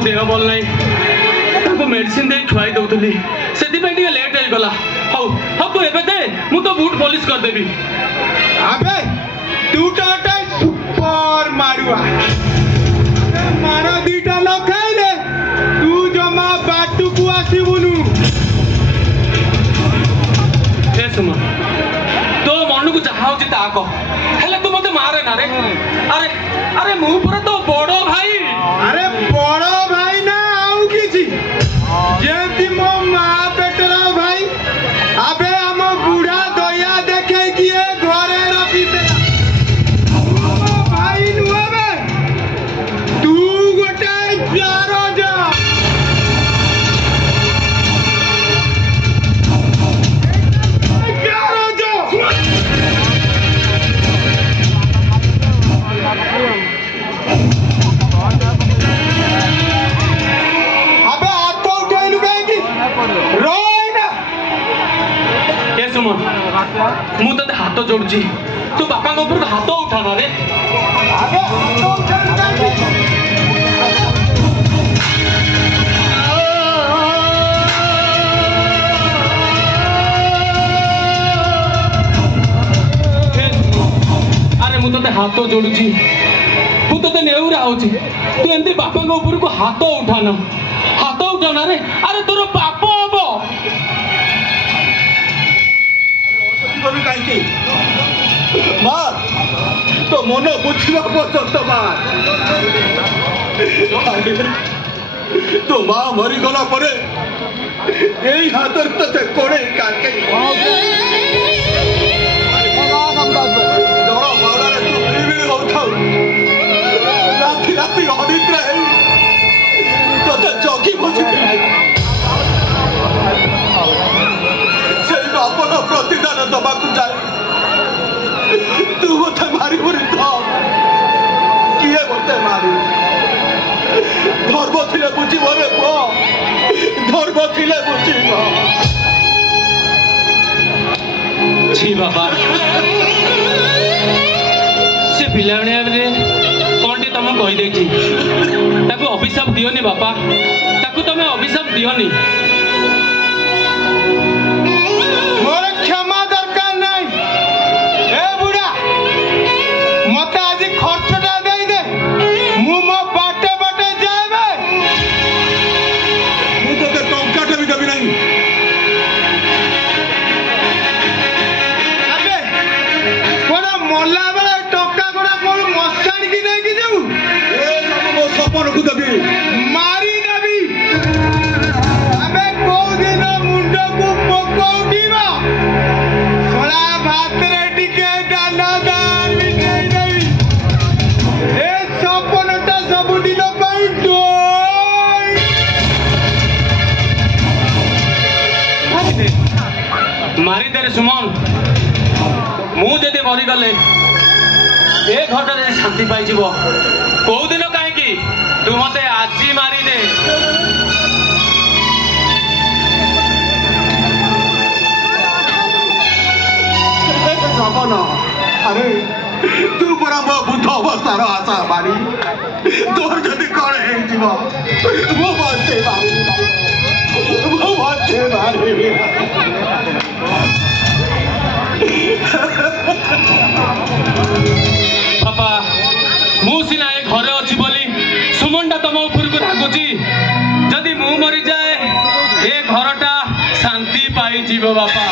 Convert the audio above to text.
देह भल ना मेडिसिन दे खुआई दौली से लेट हो गला हौ हौ तू एबे दे मु तो बूट पॉलिश कर देबी। अबे तू तो सुपर मारुआ मारो दीटा न खाइले तू जमा बाटू को आसीबुनु। ए सुमा तो मन को जहा होची ता को हेले तू मते मारे ना रे। अरे अरे मु पर तो बड़ो भाई। अरे बड़ो भाई ना आउ किछि जेति मो मां पेटरा भाई। अबे हम बुढ़ा दया देखे किए घरे रखी देला भाई नुआबे तू गोटे जारो जा जारो जा। अबे हाथ तो उठेलु काहेकि रोई ना। ए सुमा मु तते हाथ जोड़ुची तू बापा को ऊपर हाथ उठाना रे। अबे हाथ तो उठेलु काहेकि मु ते हाथ जोड़ुची तू ते नेउरा होची तू एंती बापा को ऊपर को हाथ उठाना रे। अरे तोर पाप हबो कहीं मां तो मन बुझा पर्यंत मां तो मां मरीगला पर यही हाथ कोड़े राति अनिद्रा ते जगी बसी से बापर प्रतिदान दबा जाए तू मत मारी किए मत मारू धर्म थिले बुझीब रे पुओ धर्म थिले बुझीब। छी बाबा से पिलाणे रे कोनटी तुम कहि देछि ताको अभिशाप दियोनी बापा ताको तुम अभिशाप दियोनी। मोर क्षमा दरकार नहीं ए बुढ़ा मत आज खर्चटा दे दे मु मो बाटे बाटे जाबे मु तो टंकाटा भी देबी नहीं। अबे कोना मोला बेले टंका कोना कोन मस्तान की नहीं की जाऊ ए सब मो सपन को देबी मारी देबी। अबे को दिन मुंडो को पको दीवा सोला भात रे टिके दानादार मिठाई देबी ए सपनटा सब दिन पाई डोई मारी दे रे सुमन मु जदि मरी गले ए घरटा जदि शांति पाई जीवो को दिन काहे की तू मते आजी मारी दे। सपन अरे तू परा मो बुद्ध अवस्थार आशा मारी तोर जदि कण हे जीव मो बचे मारी बापा मु सिना ए घरे अछि बोली सुमनटा तुम ऊपर को रागुची जदि मु मरी जाए ए घरटा शांति पाई जीव बापा।